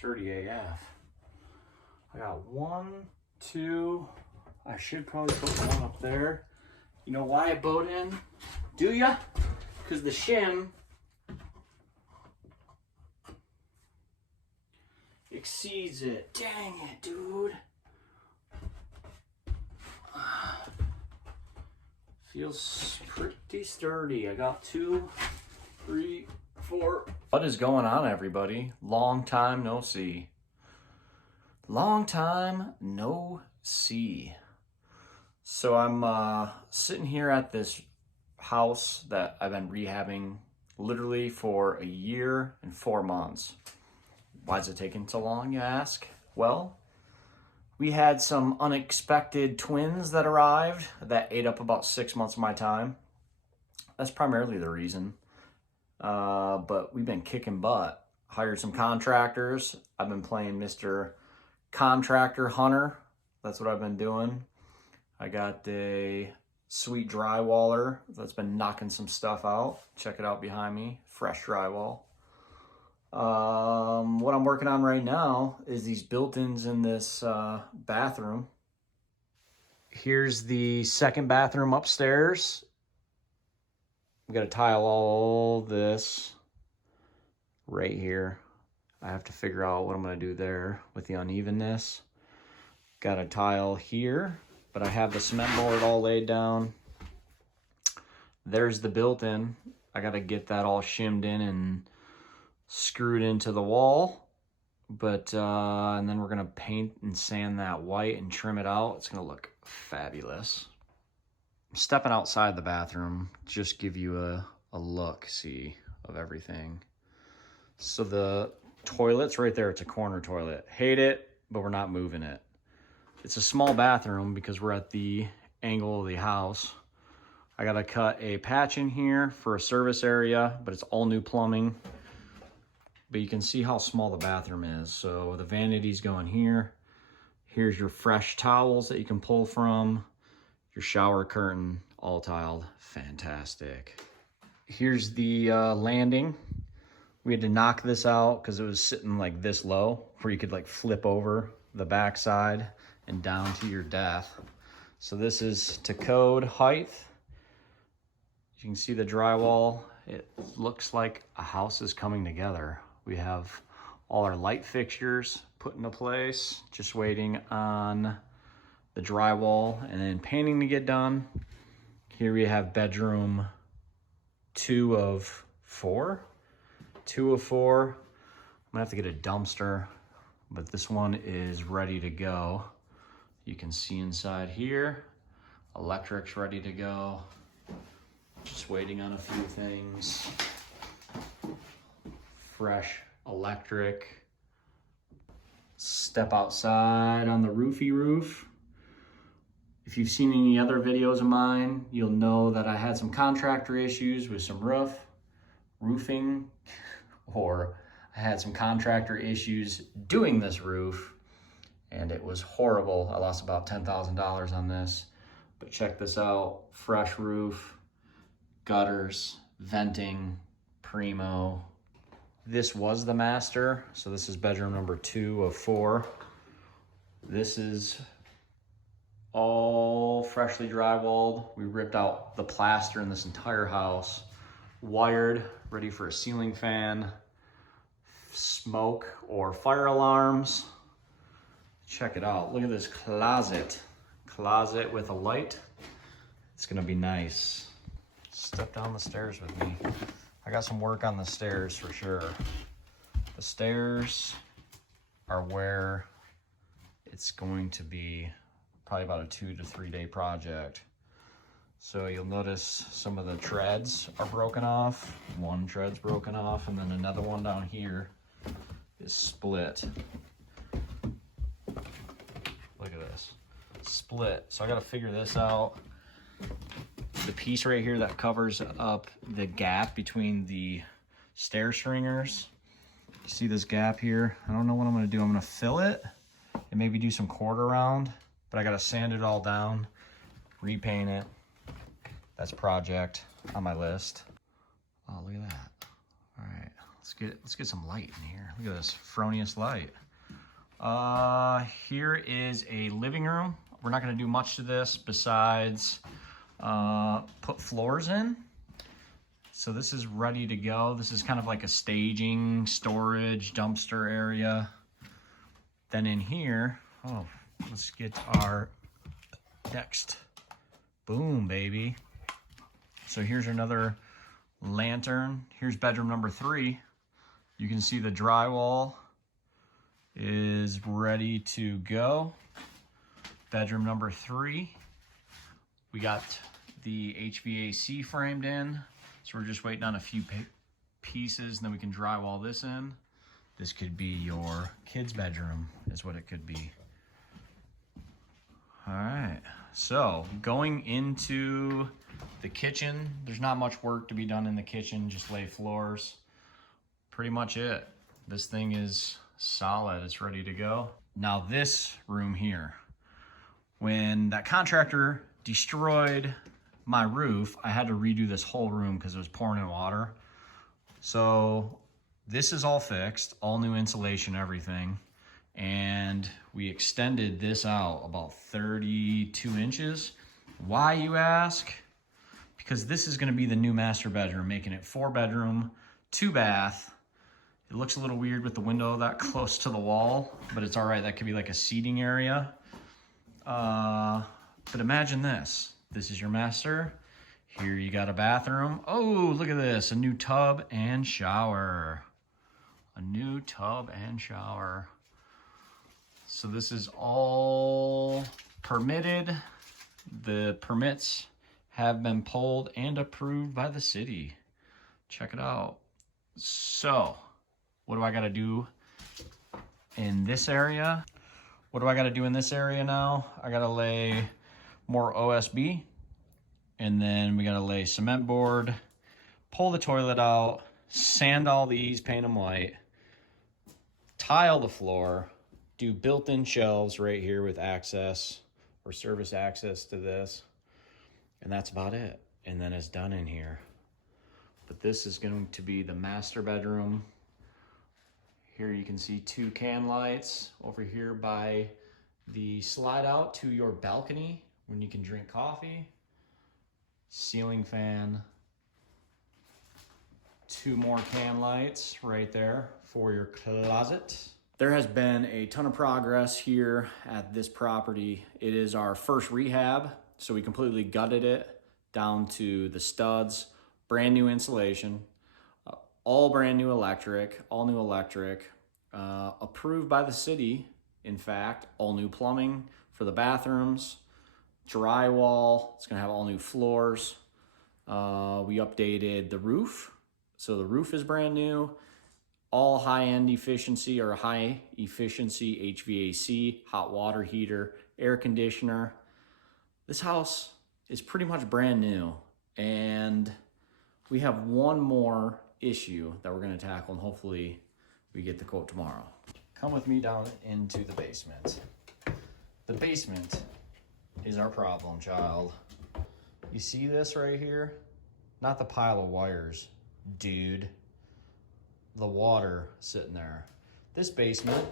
Sturdy AF. I got 1, 2. I should probably put one up there. You know why I bowed in? Do ya? Because the shim exceeds it. Dang it, dude. Feels pretty sturdy. I got 2, 3, 4. What is going on, everybody? Long time no see. Long time no see. So I'm sitting here at this house that I've been rehabbing literally for 1 year and 4 months. Why is it taking so long, you ask? Well, we had some unexpected twins that arrived that ate up about 6 months of my time. That's primarily the reason. But we've been kicking butt. Hired some contractors. I've been playing Mr. Contractor Hunter. That's what I've been doing. I got a sweet drywaller that's been knocking some stuff out. Check it out behind me. Fresh drywall. What I'm working on right now is these built-ins in this bathroom. Here's the second bathroom upstairs. I'm gonna tile all this right here. I have to figure out what I'm gonna do there with the unevenness. Got a tile here, but I have the cement board all laid down. There's the built-in. I gotta get that all shimmed in and screwed into the wall. But, and then we're gonna paint and sand that white and trim it out. It's gonna look fabulous. I'm stepping outside the bathroom, just give you a look-see of everything. So the toilet's right there. It's a corner toilet. Hate it, but we're not moving it. It's a small bathroom because we're at the angle of the house. I gotta cut a patch in here for a service area, but it's all new plumbing. But you can see how small the bathroom is. So the vanity's going here. Here's your fresh towels that you can pull from. Your shower curtain, all tiled, fantastic. Here's the landing. We had to knock this out because it was sitting like this low, where you could like flip over the backside and down to your death. So this is to code height. You can see the drywall. It looks like a house is coming together. We have all our light fixtures put into place, just waiting on the drywall and then painting to get done. Here we have bedroom 2 of 4. 2 of 4. I'm gonna have to get a dumpster, but this one is ready to go. You can see inside here, electric's ready to go. Just waiting on a few things. Fresh electric. Step outside on the roofy roof. If you've seen any other videos of mine, you'll know that I had some contractor issues with some roofing, or I had some contractor issues doing this roof, and it was horrible. I lost about $10,000 on this, but check this out. Fresh roof, gutters, venting, primo. This was the master, so this is bedroom number 2 of 4. This is all freshly drywalled. We ripped out the plaster in this entire house, wired, ready for a ceiling fan, smoke or fire alarms. Check it out. Look at this closet. Closet with a light. It's gonna be nice. Step down the stairs with me. I got some work on the stairs for sure. The stairs are where it's going to be probably about a 2 to 3 day project. So you'll notice some of the treads are broken off. One tread's broken off, and then another one down here is split. Look at this, split. So I gotta figure this out. The piece right here that covers up the gap between the stair stringers. You see this gap here? I don't know what I'm gonna do. I'm gonna fill it and maybe do some quarter round, but I gotta sand it all down, repaint it. That's a project on my list. Oh, look at that. All right, let's get some light in here. Look at this froniest light. Here is a living room. We're not gonna do much to this besides put floors in. So this is ready to go. This is kind of like a staging, storage, dumpster area. Then in here, oh, let's get our next. Boom, baby. So here's another lantern. Here's bedroom number 3. You can see the drywall is ready to go. Bedroom number 3. We got the HVAC framed in. So we're just waiting on a few pieces, and then we can drywall this in. This could be your kid's bedroom, is what it could be. All right, so going into the kitchen, there's not much work to be done in the kitchen, just lay floors. Pretty much it. This thing is solid, it's ready to go. Now this room here, when that contractor destroyed my roof, I had to redo this whole room because it was pouring in water. So this is all fixed, all new insulation, everything. And we extended this out about 32 inches. Why, you ask? Because this is gonna be the new master bedroom, making it 4 bedroom, 2 bath. It looks a little weird with the window that close to the wall, but it's all right. That could be like a seating area. But imagine this. This is your master. Here you got a bathroom. Oh, look at this, a new tub and shower. A new tub and shower. So this is all permitted. The permits have been pulled and approved by the city. Check it out. So What do I got to do in this area? What do I got to do in this area now? I got to lay more OSB, and then we got to lay cement board, pull the toilet out, sand all these, paint them white, tile the floor, do built-in shelves right here with access or service access to this, and that's about it. And then it's done in here. But this is going to be the master bedroom. Here you can see 2 can lights over here by the slide out to your balcony when you can drink coffee. Ceiling fan. 2 more can lights right there for your closet. There has been a ton of progress here at this property. It is our first rehab, so we completely gutted it down to the studs, brand new insulation, all brand new electric, all new electric, approved by the city. In fact, all new plumbing for the bathrooms, drywall. It's gonna have all new floors. We updated the roof. So the roof is brand new, all high-end efficiency or high efficiency HVAC, hot water heater, air conditioner. This house is pretty much brand new, and we have one more issue that we're gonna tackle, and hopefully we get the quote tomorrow. Come with me down into the basement. The basement is our problem child. You see this right here? Not the pile of wires, dude. The water sitting there. This basement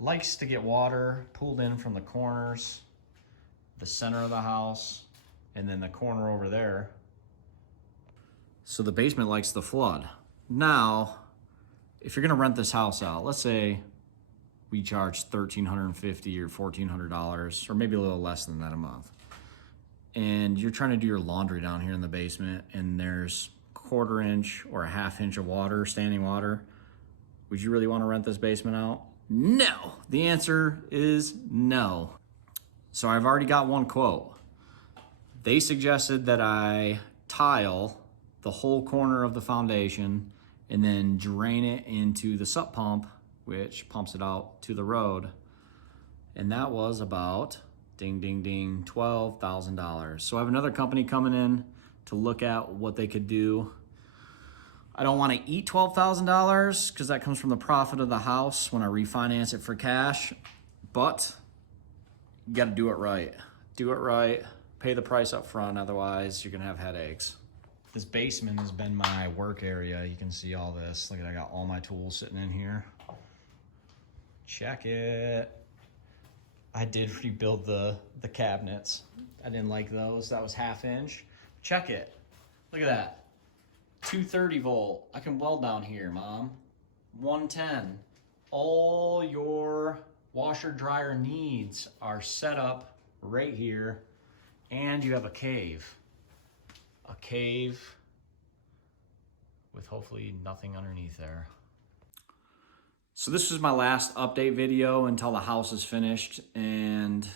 likes to get water pulled in from the corners, the center of the house, and then the corner over there. So the basement likes the flood. Now, if you're gonna rent this house out, let's say we charge $1,350 or $1,400, or maybe a little less than that a month, and you're trying to do your laundry down here in the basement, and there's 1/4 inch or 1/2 inch of water, standing water, would you really want to rent this basement out? No. The answer is no. So I've already got one quote. They suggested that I tile the whole corner of the foundation and then drain it into the sump pump, which pumps it out to the road. And that was about, ding, ding, ding, $12,000. So I have another company coming in to look at what they could do. I don't want to eat $12,000 because that comes from the profit of the house when I refinance it for cash, but you got to do it right. Do it right, pay the price up front, otherwise you're going to have headaches. This basement has been my work area. You can see all this. Look at, I got all my tools sitting in here. Check it. I did rebuild the cabinets. I didn't like those. That was 1/2 inch. Check it. Look at that. 230 volt. I can weld down here, Mom. 110. All your washer dryer needs are set up right here, and you have a cave. A cave with hopefully nothing underneath there. So this is my last update video until the house is finished, and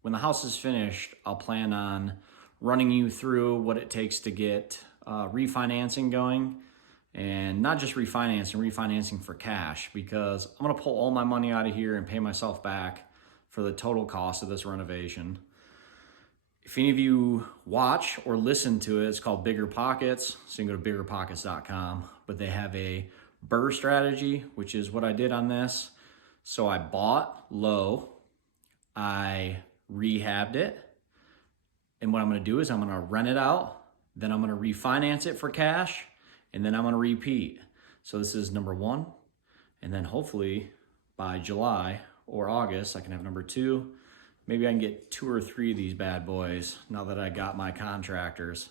when the house is finished, I'll plan on running you through what it takes to get refinancing going, and not just refinancing for cash, because I'm gonna pull all my money out of here and pay myself back for the total cost of this renovation. If any of you watch or listen to it, it's called Bigger Pockets, so you can go to biggerpockets.com, but they have a Brrrr strategy, which is what I did on this. So I bought low, I rehabbed it, and what I'm gonna do is I'm gonna rent it out, then I'm gonna refinance it for cash, and then I'm gonna repeat. So this is number 1, and then hopefully by July or August, I can have number 2. Maybe I can get 2 or 3 of these bad boys now that I got my contractors.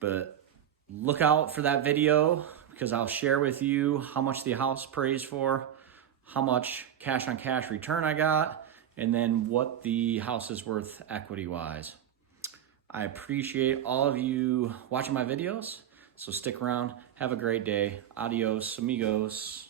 But look out for that video, because I'll share with you how much the house prays for, how much cash on cash return I got, and then what the house is worth equity-wise. I appreciate all of you watching my videos, so stick around. Have a great day. Adios, amigos.